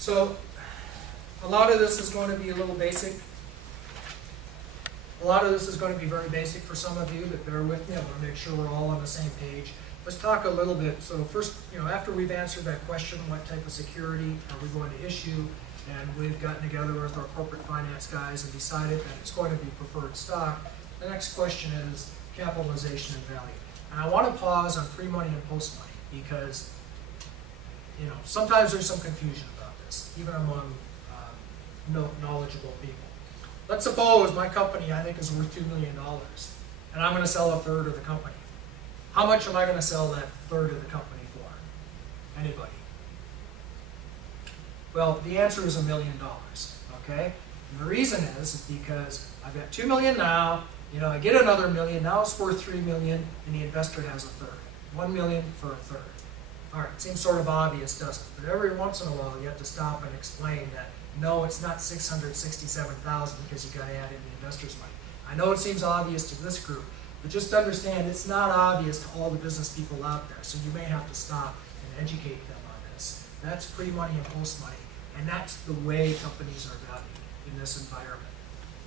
So a lot of this is going to be a little basic. A lot of this is going to be very basic for some of you, but bear with me. I want to make sure we're all on the same page. Let's talk a little bit. So first, after we've answered that question, what type of security are we going to issue? And we've gotten together with our corporate finance guys and decided that it's going to be preferred stock. The next question is capitalization and value. And I want to pause on pre-money and post-money because, sometimes there's some confusion about this, even among knowledgeable people. Let's suppose my company, I think, is worth $2 million, and I'm going to sell a third of the company. How much am I going to sell that third of the company for? Anybody? Well, the answer is $1 million, okay? And the reason is because I've got $2 million now, I get another $1 million, now it's worth $3 million, and the investor has a third. $1 million for a third. All right, seems sort of obvious, doesn't it? But every once in a while, you have to stop and explain that, no, it's not $667,000 because you got to add in the investor's money. I know it seems obvious to this group, but just understand it's not obvious to all the business people out there, so you may have to stop and educate them on this. That's pre-money and post-money, and that's the way companies are valued in this environment.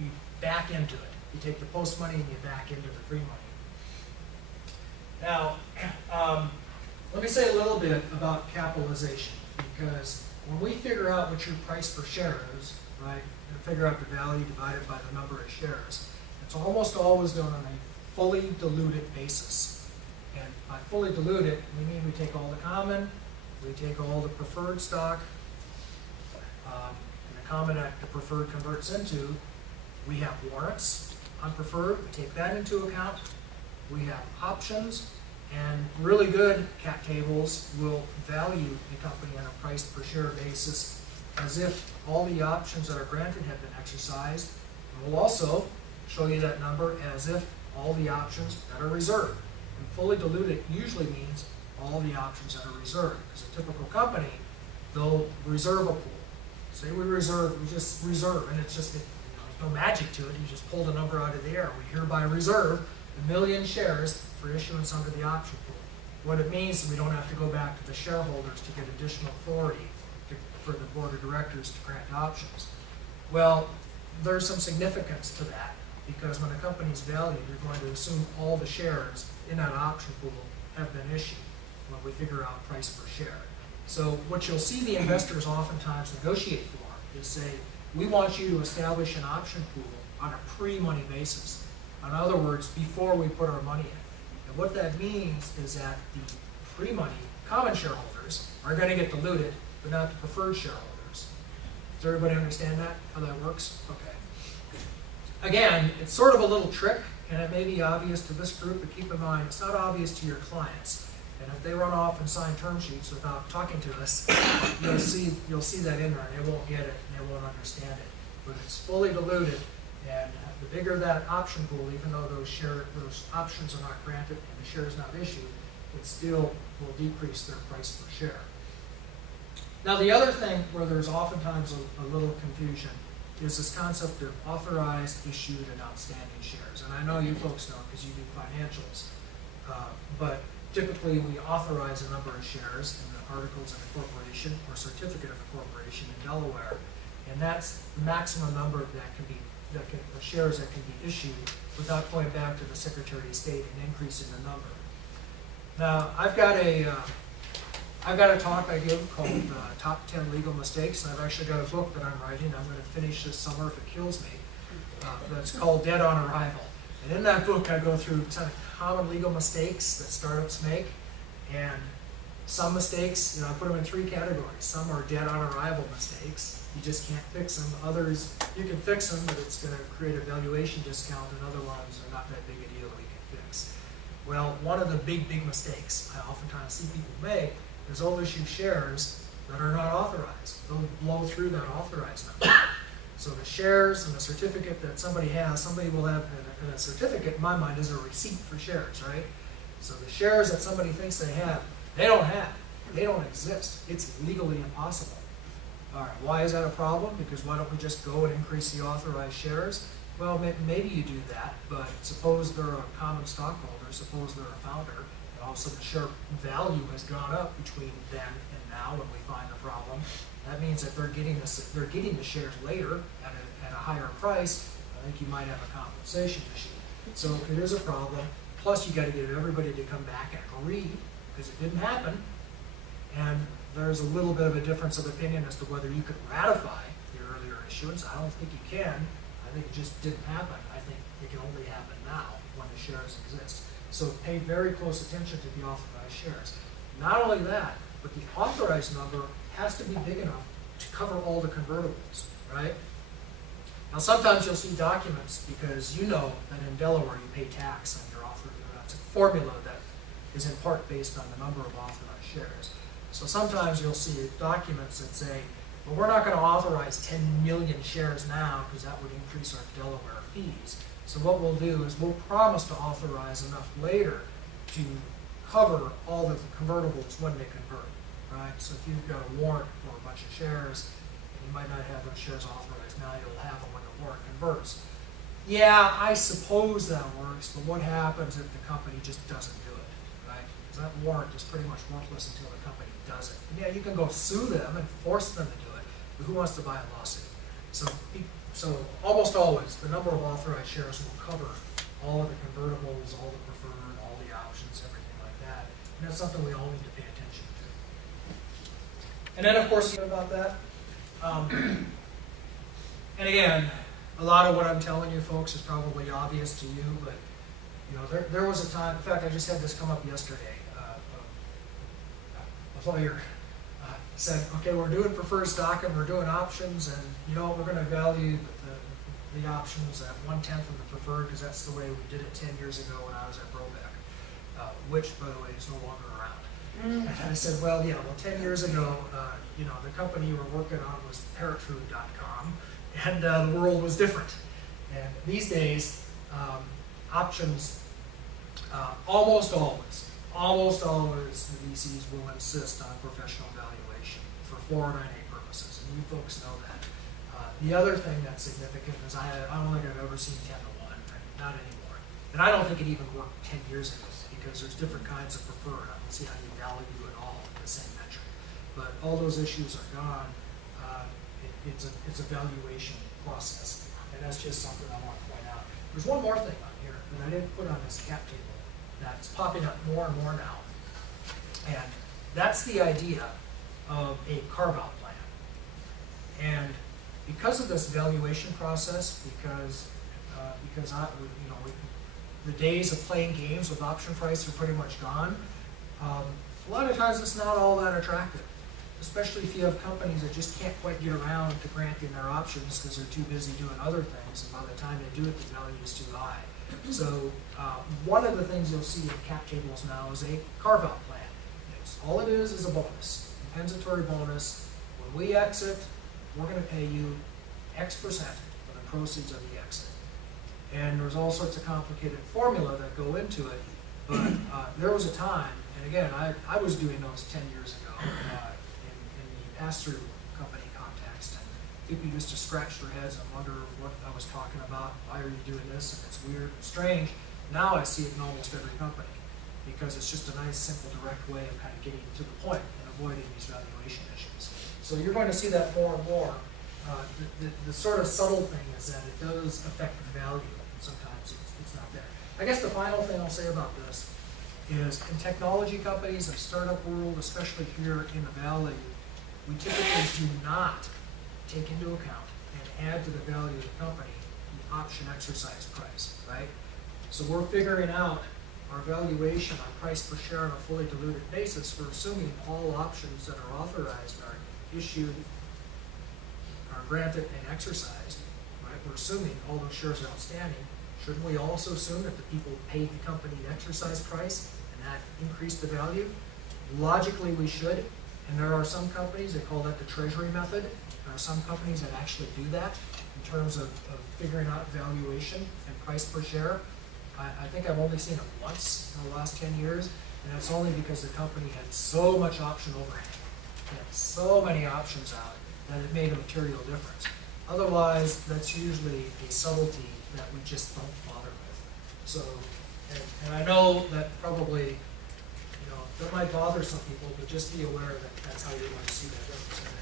You back into it. You take the post-money and you back into the pre-money. Now, let me say a little bit about capitalization, because when we figure out what your price per share is, right, and figure out the value divided by the number of shares, it's almost always done on a fully diluted basis. And by fully diluted, we mean we take all the common, we take all the preferred stock, and the common that the preferred converts into. We have warrants on preferred, we take that into account. We have options, and really good cap tables will value the company on a price per share basis as if all the options that are granted have been exercised. And we'll also show you that number as if all the options that are reserved. And fully diluted usually means all the options that are reserved. Because a typical company, they'll reserve a pool. Say we just reserve, and it's just, there's no magic to it. You just pull the number out of the air. We hereby reserve 1 million shares for issuance under the option pool. What it means is we don't have to go back to the shareholders to get additional authority for the board of directors to grant options. Well, there's some significance to that, because when a company's valued, you're going to assume all the shares in that option pool have been issued when we figure out price per share. So what you'll see the investors oftentimes negotiate for is say, we want you to establish an option pool on a pre-money basis. In other words, before we put our money in. And what that means is that the pre-money common shareholders are going to get diluted, but not the preferred shareholders. Does everybody understand that, how that works? Okay. Again, it's sort of a little trick, and it may be obvious to this group, but keep in mind, it's not obvious to your clients. And if they run off and sign term sheets without talking to us, you'll see that in there, and they won't get it, and they won't understand it. But it's fully diluted, and the bigger that option pool, even though those options are not granted and the share is not issued, it still will decrease their price per share. Now, the other thing where there's oftentimes a little confusion is this concept of authorized, issued, and outstanding shares. And I know you folks know because you do financials, but typically we authorize a number of shares in the articles of incorporation or certificate of incorporation in Delaware, and that's the maximum number of shares that can be issued without going back to the Secretary of State and increasing the number. Now, I've got a talk I give called Top 10 Legal Mistakes, and I've actually got a book that I'm writing. I'm going to finish this summer if it kills me. That's called Dead on Arrival. And in that book, I go through 10 common legal mistakes that startups make, and some mistakes, I put them in 3 categories. Some are dead on arrival mistakes. You just can't fix them. Others, you can fix them, but it's going to create a valuation discount, and other ones are not that big a deal that we can fix. Well, one of the big mistakes I oftentimes see people make is they'll issue shares that are not authorized. They'll blow through that authorized number. So the shares and the certificate that somebody has, somebody will have, and a certificate in my mind is a receipt for shares, right? So the shares that somebody thinks they have, they don't have. They don't exist. It's legally impossible. All right, why is that a problem? Because why don't we just go and increase the authorized shares? Well, maybe you do that, but suppose they're a common stockholder, suppose they're a founder, and all of a sudden share value has gone up between then and now when we find the problem, That means that they're getting the shares later at a higher price. I think you might have a compensation issue. So it is a problem. Plus, you got to get everybody to come back and agree, because it didn't happen. And there's a little bit of a difference of opinion as to whether you could ratify the earlier issuance. I don't think you can. I think it just didn't happen. I think it can only happen now when the shares exist. So pay very close attention to the authorized shares. Not only that, but the authorized number has to be big enough to cover all the convertibles, right? Now sometimes you'll see documents, because you know that in Delaware you pay tax on your authorized. It's a formula that is in part based on the number of authorized shares. So sometimes you'll see documents that say, well, we're not going to authorize 10 million shares now because that would increase our Delaware fees. So what we'll do is we'll promise to authorize enough later to cover all the convertibles when they convert, right? So if you've got a warrant for a bunch of shares, you might not have those shares authorized now, you'll have them when the warrant converts. Yeah, I suppose that works, but what happens if the company just doesn't do it, right? Because that warrant is pretty much worthless until the company does it. And yeah, you can go sue them and force them to do it, but who wants to buy a lawsuit? So almost always, the number of authorized shares will cover all of the convertibles, all the preferred, all the options, everything like that. And that's something we all need to pay attention to. And then, of course, about that. And again, a lot of what I'm telling you, folks, is probably obvious to you, but you know, there was a time. In fact, I just had this come up yesterday. A lawyer said, "Okay, we're doing preferred stock and we're doing options, and you know, we're going to value the options at 1/10 of the preferred because that's the way we did it 10 years ago when I was at Brobeck, which, by the way, is no longer around." And I said, well, 10 years ago, you know, the company you were working on was parrotfood.com, and the world was different. And these days, options, almost always, the VCs will insist on professional valuation for 409A purposes, and you folks know that. The other thing that's significant is I don't think I've ever seen 10-to-1, not anymore. And I don't think it even worked 10 years ago, because there's different kinds of preferred. I don't see how you value it all in the same metric. But all those issues are gone. It's a valuation process, and that's just something I want to point out. There's one more thing on here that I didn't put on this cap table that's popping up more and more now, and that's the idea of a carve-out plan. And because of this valuation process, because the days of playing games with option price are pretty much gone, a lot of times it's not all that attractive, especially if you have companies that just can't quite get around to granting their options because they're too busy doing other things, and by the time they do it, the value is too high. So one of the things you'll see in cap tables now is a carve-out plan. All it is a bonus, compensatory bonus. When we exit, we're going to pay you X% of the proceeds of the exit. And there's all sorts of complicated formula that go into it, but there was a time, and again, I was doing those 10 years ago in the pass-through company context, and people used to scratch their heads and wonder what I was talking about. Why are you doing this? And it's weird and strange. Now I see it in almost every company, because it's just a nice, simple, direct way of kind of getting to the point and avoiding these valuation issues. So you're going to see that more and more. The sort of subtle thing is that it does affect the value. Sometimes it's not there. I guess the final thing I'll say about this is in technology companies and startup world, especially here in the Valley, we typically do not take into account and add to the value of the company the option exercise price, right? So we're figuring out our valuation on price per share on a fully diluted basis. We're assuming all options that are authorized are issued, are granted and exercised, right? We're assuming all those shares are outstanding. Shouldn't we also assume that the people paid the company the exercise price and that increased the value? Logically, we should, and there are some companies that call that the treasury method. There are some companies that actually do that in terms of figuring out valuation and price per share. I think I've only seen it once in the last 10 years, and that's only because the company had so much option overhang. It had so many options out that it made a material difference. Otherwise, that's usually a subtlety that we just don't bother with. So, and I know that probably, that might bother some people, but just be aware that that's how you're going to see that represented.